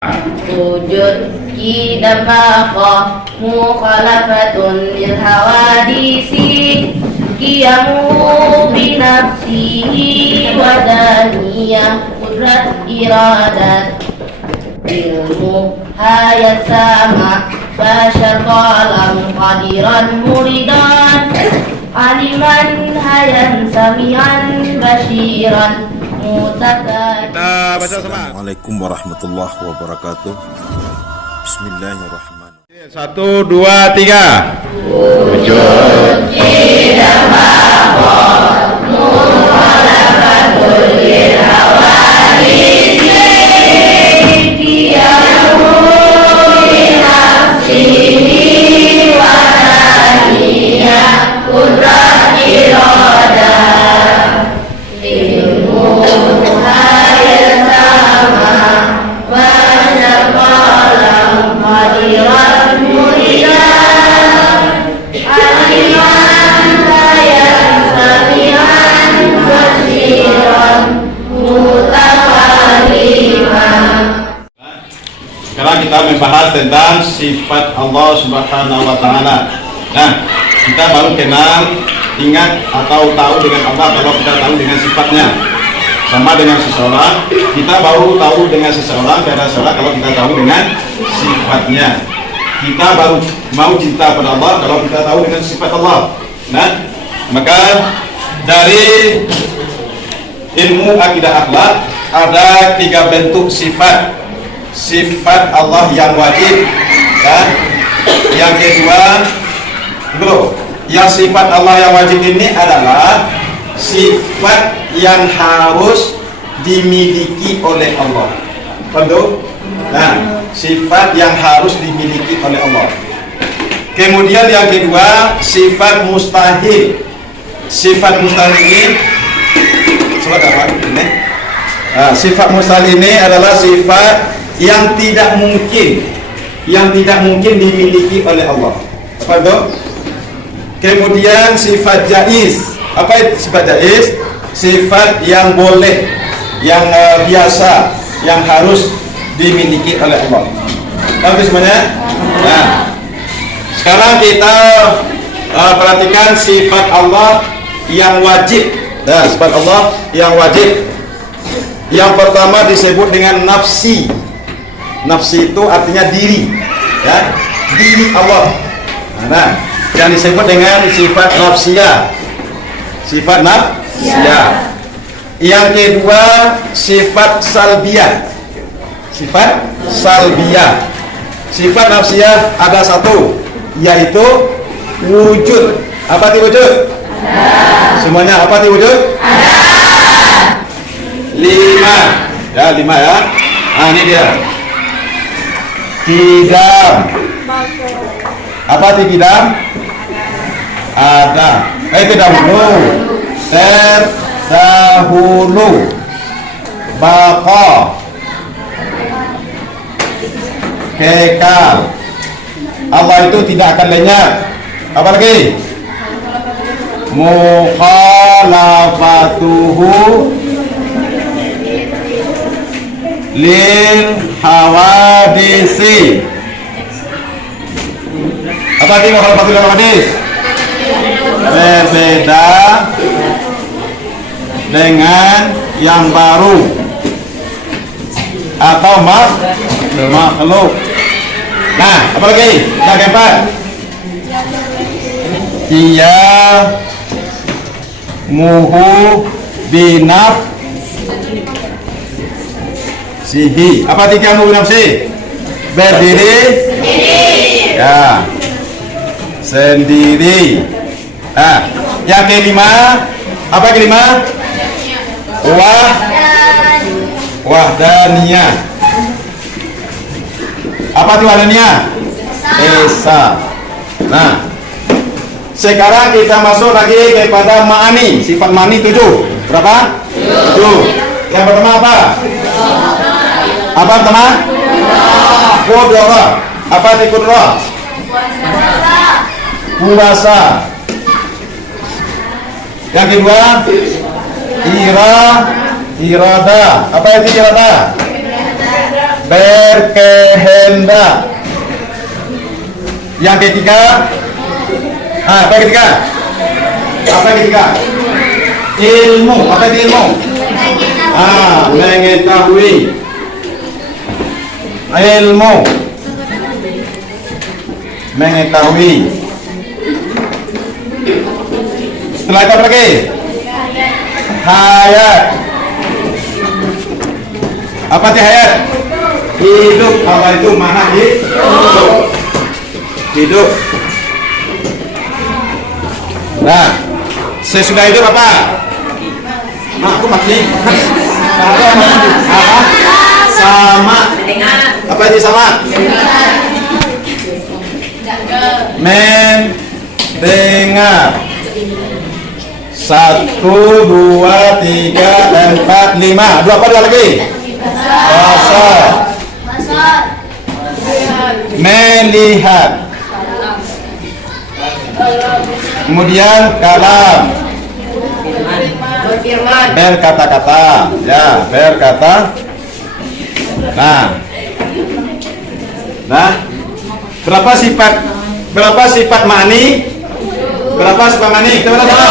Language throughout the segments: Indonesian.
wujud kita maqah mukhalafatun lil hawadisi qiyamu binafsihi wa daniyah qudrat iradat ilmu hayat sama bashar qalam qadiran muridan aliman hayan sami'an bashiran. Kita baca sama. Assalamualaikum warahmatullahi wabarakatuh. Bismillahirrahmanirrahim. 1, 2, 3. Wujud kita maqah mukhalafatul lil hawadisi qiyamu binafsihi wa daniyah qudrat iradah ilmu hayat sama bashar qalam qadiran muridan aliman hayat sami'an basiran mutakalliman. Sekarang kita membahas tentang sifat Allah Subhanahu wa taala. Nah, kita baru kenal, ingat atau tahu dengan Allah kalau kita tahu dengan sifatnya. Sama dengan seseorang, kita baru tahu dengan seseorang pada seorang kalau kita tahu dengan sifatnya. Kita baru mau cinta pada Allah kalau kita tahu dengan sifat Allah. Nah, maka dari ilmu akidah akhlak ada 3 bentuk sifat. Sifat Allah yang wajib, dan yang kedua, yang sifat Allah yang wajib ini adalah sifat yang harus dimiliki oleh Allah. Tentu. Nah, sifat yang harus dimiliki oleh Allah. Kemudian yang kedua, sifat mustahil. Sifat mustahil ini sifat mustahil ini adalah sifat yang tidak mungkin dimiliki oleh Allah. Apa itu? Kemudian sifat jaiz. Apa itu sifat jaiz? Sifat yang boleh, yang biasa, yang harus dimiliki oleh Allah. Paham semuanya? Nah, sekarang kita perhatikan sifat Allah yang wajib. Nah, sifat Allah yang wajib. Yang pertama disebut dengan nafsi. Nafsi itu artinya diri, ya, diri Allah. Nah, yang disebut dengan sifat nafsiyah. Sifat nafsiyah. Yang kedua sifat salbiyah. Sifat salbiyah. Sifat nafsiyah ada 1, yaitu wujud. Apa itu wujud? Ada. Semuanya apa itu wujud? Ada. 5. Ya, 5 ya. Nah, ini dia. Kidam. Apa itu kidam? Ada. Terdahulu. Terdahulu. Baqa. Kekal. Allah itu tidak akan lenyap. Apa lagi? Mukhalafatuhu lil hawadisi. Apa itu mukhalafatul lil hawadis? Berbeda dengan yang baru atau makhluk. Nah, apa lagi? Yang keempat, ia muhu binaf sihi. Apa tiga muhu nafsi? Berdiri, ya, sendiri. Nah, yang kelima, apa kelima? Wahdaniyah. Apa itu wahdaniyah? Esa. Nah, sekarang kita masuk lagi kepada ma'ani. Sifat ma'ani 7. Berapa? 7. Yang pertama apa? Apa pertama? Qudrah. Apa itu qudrah? Kuasa. Yang kedua, irada. Apa itu irada? berkehendak. Yang ketiga, apa yang ketiga? Apa yang ketiga? Ilmu. Apa itu ilmu? Mengetahui. Ilmu. Mengetahui. Setelah itu apa lagi? Hayat. Apa sih hayat? Hidup. Apa itu mana hidup? Hidup. Nah, sesudah hidup apa? Aku mati. Apa? Sama. Apa itu sama? Mendengar. 1, 2, 3, 4, 5. Dua apa dua lagi? Basar. Melihat. Kemudian kalam. Berkata-kata. Ya, berkata. Nah, berapa sifat ma'ani? Berapa sifat ma'ani? Kita mana?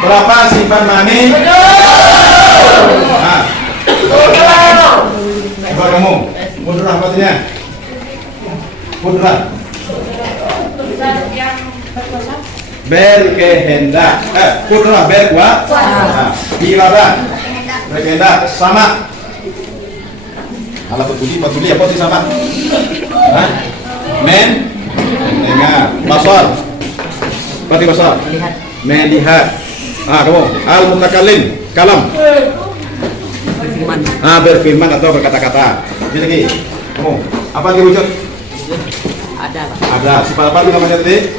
Berapa sifat ma'ani? Nah, coba kamu mudrah artinya. Mudrah. Berkehendak. Mudrah berkuasa. Iradah. Berkehendak sama. Alat peduli apa sih sama? Mendengar. Basar. Berarti basar. Melihat. Kamu al-mutakallim, kalam. Berfirman atau berkata-kata. Ini lagi. Kamu apa lagi wujud? Ada. Sifat apa itu namanya tadi?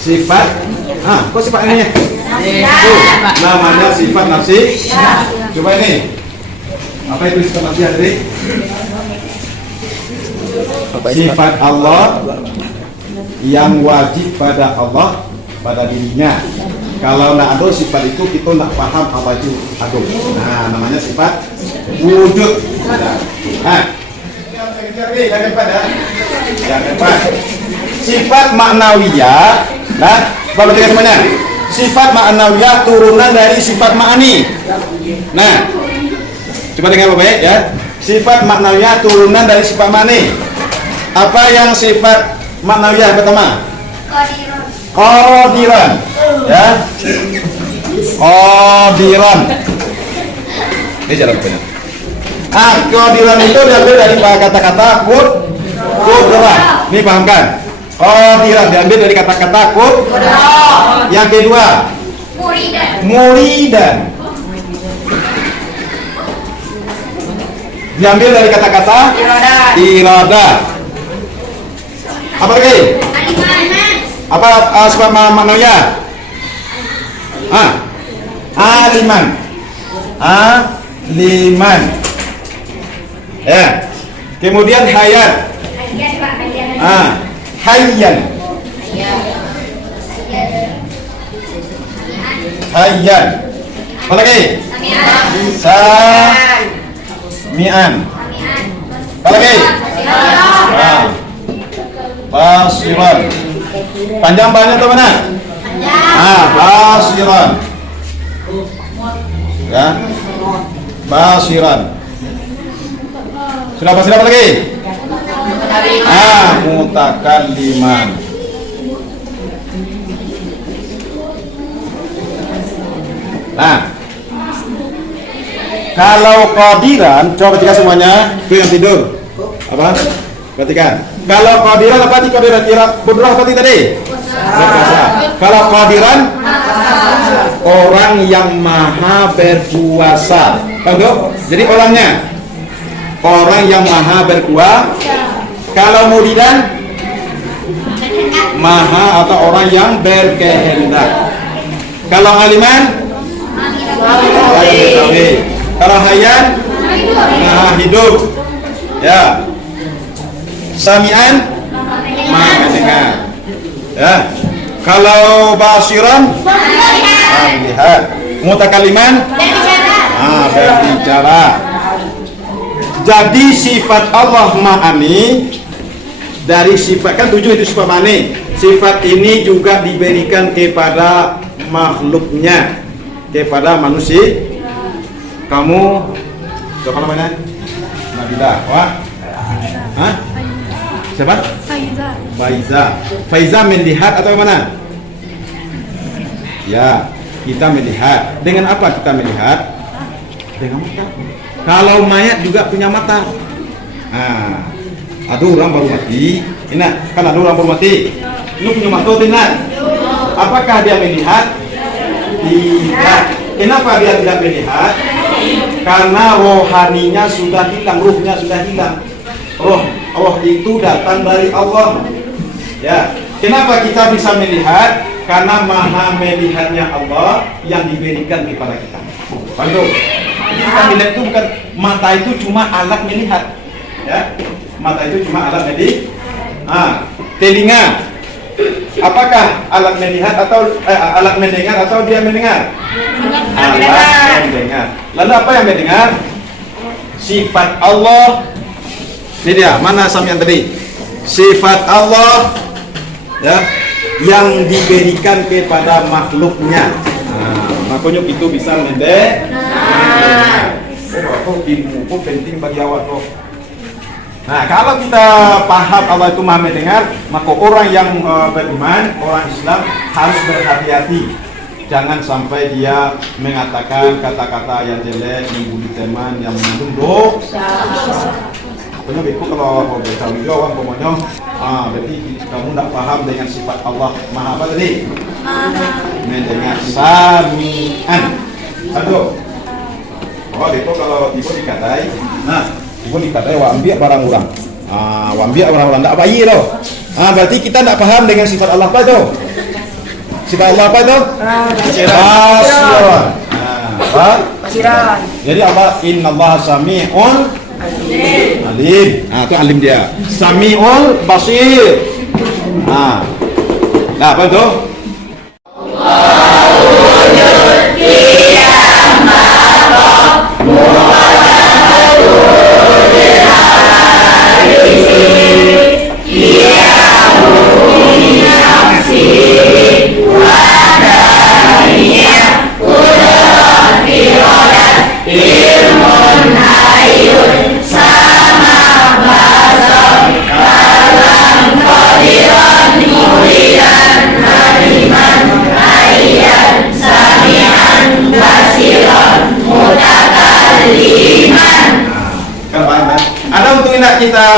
Sifat. Kok sifat ini? Namanya sifat nafsi. Coba ini. Apa itu sifat nafsi tadi? Sifat Allah yang wajib pada Allah, pada dirinya. Kalau nak ada sifat itu kita nak paham apa itu ada. Nah, namanya sifat wujud. Yang keempat, sifat ma'nawiyah. Nah, bapak tiga semuanya. Sifat ma'nawiyah turunan dari sifat ma'ani. Nah, coba dengar baik ya. Sifat ma'nawiyah turunan dari sifat ma'ani. Apa yang sifat ma'nawiyah pertama? Qadiran. Ya. Qadiran. Ini jalan punya. Qadiran itu diambil dari kata-kata qudrah. Ini pahamkan. Qadiran diambil dari kata-kata qudrah. Yang kedua, muridan. Diambil dari kata-kata iradah. Apa lagi? Apa sifat ma'nawiyah? Aliman. Aliman. Ya. Kemudian hayat. Hayyan. Hayyan. Apa lagi? Sami'an. Apa lagi? Basiran. Panjang banyak atau mana? Basiran. Ya. Basiran. Sudah basiran apa lagi? Mutakalliman. Nah, kalau qadiran, coba perhatikan semuanya. Itu yang tidur. Apa? Perhatikan. Kalau qadiran apa tadi? Qadiran qudrah apa tadi? Berkuasa. Kalau qadiran orang yang maha berkuasa. Tahu? Jadi orangnya orang yang maha berkuasa. Kalau muridan maha atau orang yang berkehendak. Kalau aliman kalau hayyan hidup. Ya. Sami'an maha mendengar. Ya. Kalau basiran melihat. Mutakalliman berbicara. Jadi sifat Allah ma'ani dari sifat, kan 7 itu sifat ma'ani. Sifat ini juga diberikan kepada makhluknya, kepada manusia. Kamu siapa namanya? Nabila. Wah. Hah? Siapa? Faiza melihat atau mana? Ya, kita melihat. Dengan apa kita melihat? Dengan mata. Kalau mayat juga punya mata. Nah, ada orang baru mati. Ini kan ada orang baru mati. Lu punya mata tidak? Apakah dia melihat? Tidak. Kenapa dia tidak melihat? Karena rohaninya sudah hilang, ruhnya sudah hilang. Roh itu datang dari Allah. Ya. Kenapa kita bisa melihat? Karena maha melihatnya Allah yang diberikan kepada kita. Bantu. Kita melihat itu bukan, mata itu cuma alat melihat. Ya. Mata itu cuma alat melihat. Telinga. Apakah alat melihat atau alat mendengar atau dia mendengar? Alat mendengar. Lalu apa yang mendengar? Sifat Allah. Ini dia, mana sampean tadi? Sifat Allah ya, yang diberikan kepada makhluknya. Makanya itu bisa mendengar. Ilmu penting bagi awak kok. Nah, kalau kita paham Allah itu maha mendengar, maka orang yang beriman, orang Islam harus berhati-hati. Jangan sampai dia mengatakan kata-kata yang jelek, membuli teman, yang mengandung dosa. Pokoknya begitu kalau bertanggung jawab, pokoknya berarti kamu tidak paham dengan sifat Allah maha apa tadi? Mendengar. Sami'an. Satu. Oh, itu kalau ibu dikatai, ibu dikatai wa ambil barang orang. Wa ambil orang tidak bayi loh. Berarti kita tidak paham dengan sifat Allah apa itu? Sifat Allah apa itu? Basiran. Basiran. Jadi Allah, innallaha sami'un alim. Itu alim dia. Sami'ul basir. Nah, apa itu? Ada untuk ini kita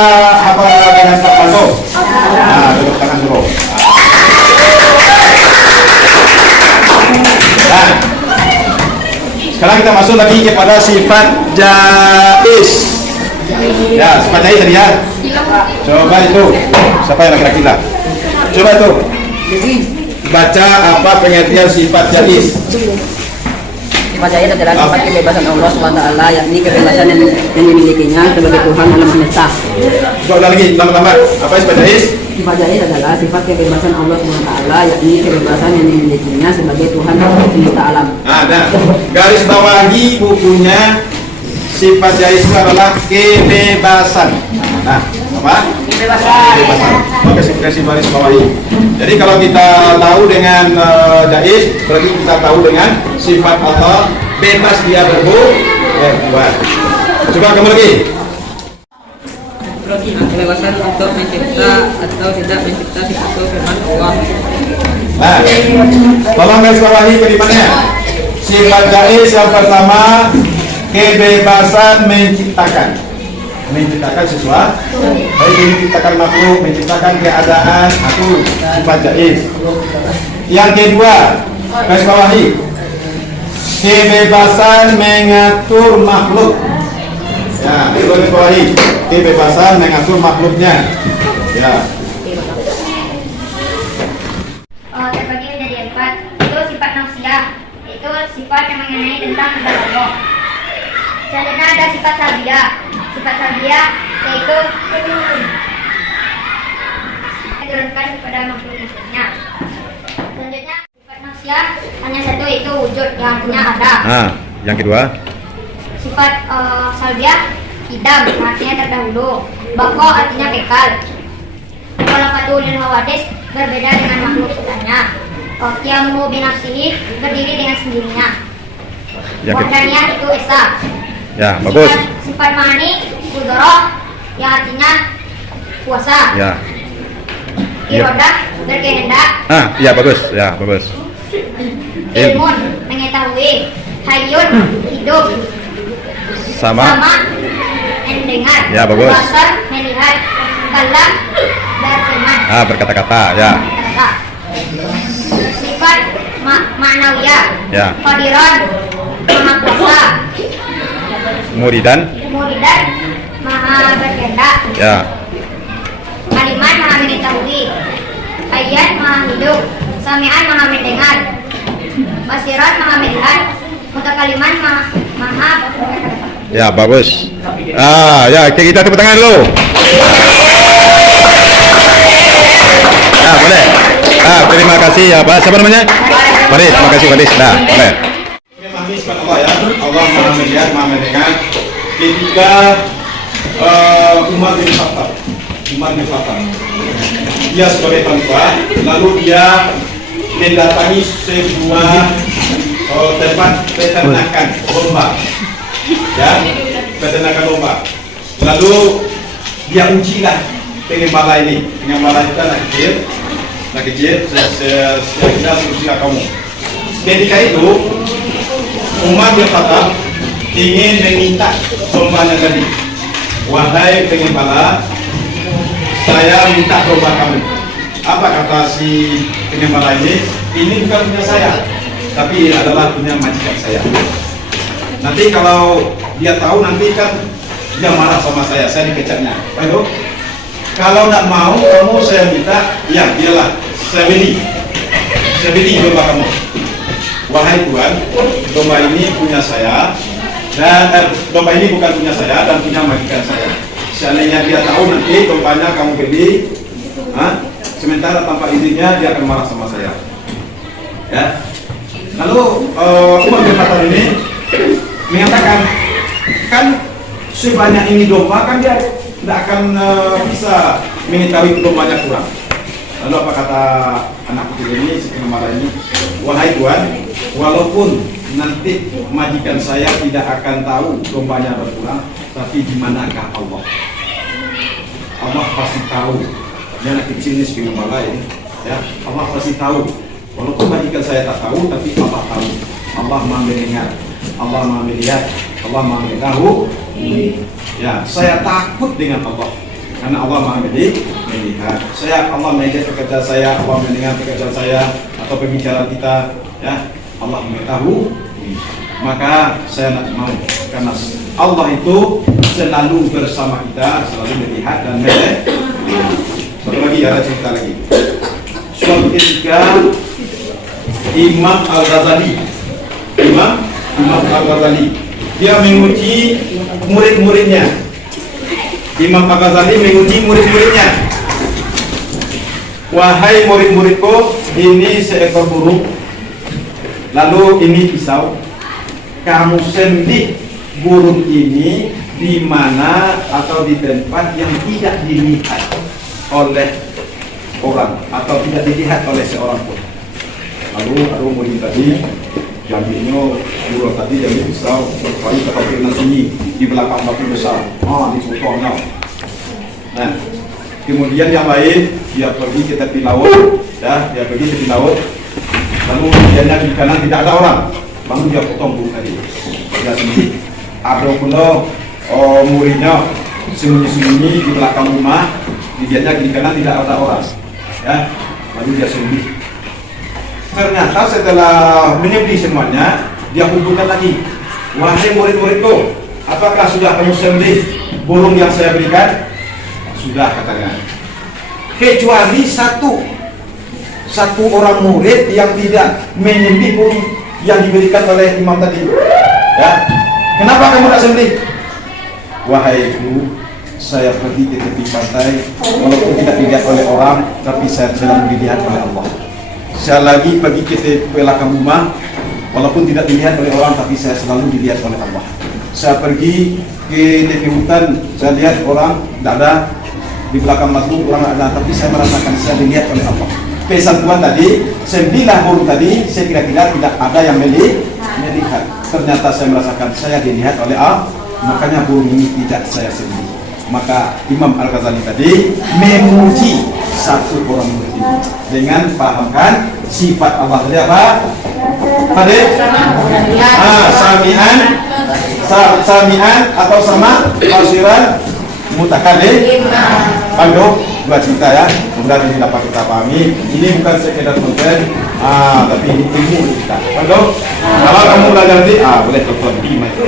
apa dengan Pak Paso? Tepuk tangan dulu. Nah, sekarang kita masuk lagi kepada sifat jaiz. Ya, sifat jaiz tadi ya. Coba itu, siapa yang laki-laki lah? Coba itu, baca apa pengertian sifat jaiz. Sifat jaiz adalah sifat kebebasan Allah SWT, yakni kebebasan yang dimilikinya sebagai Tuhan alam semesta. Coba lagi, lama-lama. Apa sifat jaiz? Sifat jaiz adalah sifat kebebasan Allah SWT, yakni kebebasan yang dimilikinya sebagai Tuhan semesta alam. Ada. Garis bawahi bukunya, sifat jaiz itu adalah kebebasan. Nah, apa? Kebebasan. Oke, garis bawahi. Jadi kalau kita tahu dengan jaiz, berarti kita tahu dengan sifat Allah bebas dia berbuat. Coba kamu lagi. Kebebasan untuk mencipta atau tidak mencipta sesuatu firman Allah. Nah, tolong garis bawahi kalimatnya. Sifat jaiz yang pertama, kebebasan menciptakan. Menciptakan sesuatu, baik menciptakan makhluk, menciptakan keadaan, itu sifat jaiz. Yang kedua, garis bawahi, kebebasan mengatur makhluk. Ya, itu garis bawahi, kebebasan mengatur makhluknya. Ya. Terbagi menjadi 4. Itu sifat nafsiyah, itu sifat yang mengenai tentang kehendak Allah. Selanjutnya ada sifat salbiyah. Sifat salbiyah yaitu diturunkan kepada makhluk-makhluknya. Selanjutnya sifat nafsiyah hanya satu, itu wujud yang punya ada. Yang kedua, Sifat salbiyah Idam artinya terdahulu. Bako artinya kekal. Khalaqatu lil hawadis berbeda dengan makhluk setelahnya. Qiyamu binafsihi berdiri dengan sendirinya. Ya, Wahdaniyah itu esa. Ya, bagus. Sifat ma'ani kudroh yang artinya kuasa. Ya. Irodah berkehendak. Ya bagus. Ya, bagus. Ilmun mengetahui. Hayyun hidup. Sama. Mendengar. Ya, bagus. Basar melihat. Kalam berfirman. Berkata-kata, ya. Kata. Sifat ma'nawiyah. Ya. Qadiran maha kuasa. Muridan. Maha berkehendak. Ya. Aliman maha mengetahui. Hayyan maha hidup. Sami'an maha mendengar. Basiran maha melihat. Mutakaliman maha berkata-kata. Ya, bagus. Ya, kita tepuk tangan dulu. Ya, boleh. Terima kasih ya, Pak. Siapa namanya? Faris. Terima kasih, Faris. Nah, boleh. Memahami sifat Allah ya. Allah maha melihat, maha mendengar. Ketika Umar bin Khattab, dia sebagai hamba, lalu dia mendatangi sebuah tempat peternakan domba, ya, peternakan domba. Lalu dia ujilah pengembala ini, pengembala itu anak kecil, saya kira ujilah kamu. Ketika itu Umar bin Khattab ingin meminta dombanya tadi, wahai pengembala, saya minta domba kamu. Apa kata si pengembala ini? Ini bukan punya saya, tapi adalah punya majikan saya. Nanti kalau dia tahu, nanti kan dia marah sama saya dikecatnya. Baik, kalau nak mau kamu saya minta, ya biarlah, saya beli domba kamu. Wahai Tuhan, domba ini punya saya, dan domba ini bukan punya saya dan punya majikan saya. Seandainya dia tahu nanti dombanya kamu beli, sementara tanpa izinnya dia akan marah sama saya. Ya. Lalu Umar bin Khattab ini mengatakan, kan sebanyak ini domba kan dia tidak akan bisa mengetahui dombanya kurang. Lalu apa kata anak kecil ini, si pengembala ini? Wahai Tuhan, walaupun nanti majikan saya tidak akan tahu dombanya berkurang, tapi di manakah Allah? Allah pasti tahu. Dia anak kecil ini, si pengembala ini, ya, Allah pasti tahu. Walaupun majikan saya tak tahu, tapi Allah tahu. Allah maha mendengar, Allah maha melihat, Allah maha mengetahui. Ya, saya takut dengan Allah, karena Allah maha melihat. Allah melihat pekerjaan saya, Allah mendengar pekerjaan saya atau pembicaraan kita, ya, Allah mengetahui. Maka saya nak mau, karena Allah itu selalu bersama kita, selalu melihat dan melihat. Satu lagi, ada cerita lagi. Suatu ketika Imam Al-Ghazali, dia menguji murid-muridnya. Imam Al-Ghazali menguji murid-muridnya. Wahai murid-muridku, ini seekor burung, lalu ini pisau. Kamu sembelih burung ini di mana atau di tempat yang tidak dilihat oleh orang atau tidak dilihat oleh seorang pun. Lalu ada murid tadi, jambinya burung tadi jadi pisau, berpaling ke kaki sini di belakang batu besar. Dipotongnya. Nah, kemudian yang lain dia pergi ke tepi laut, ya, lalu dia di kanan tidak ada orang, lalu dia potong burung tadi. Dia sendiri. Ada pula muridnya sembunyi-sembunyi di belakang rumah, dianya di kanan tidak ada orang, ya, lalu dia sembunyi. Ternyata setelah menyembelih semuanya, dia kumpulkan lagi. Wahai murid-muridku, apakah sudah kamu sembelih burung yang saya berikan? Sudah, katanya. Kecuali satu orang murid yang tidak menyembelih burung yang diberikan oleh imam tadi. Ya, kenapa kamu tidak sembelih? Wahai guru, saya pergi ke tepi pantai, walaupun tidak dilihat oleh orang, tapi saya selalu dilihat oleh Allah. Saya lagi pergi ke belakang rumah, walaupun tidak dilihat oleh orang, tapi saya selalu dilihat oleh Allah. saya pergi ke tepi hutan, saya lihat orang tidak ada di belakang batu, orang ada, tapi saya merasakan saya dilihat oleh Allah. Pesan Tuhan tadi, 9 burung tadi, saya kira-kira tidak ada yang melihat. Ternyata saya merasakan saya dilihat oleh Allah, makanya burung ini tidak saya sendiri. Maka Imam Al-Ghazali tadi memuji satu orang murid ini dengan pahamkan sifat Allah tadi apa? Pada samian atau sama basiran mutakalim. Pandu buat kita ya, mudah ini dapat kita pahami. Ini bukan sekedar konten, tapi ini ilmu kita. Pandu, kalau kamu belajar nanti, boleh tonton di mana?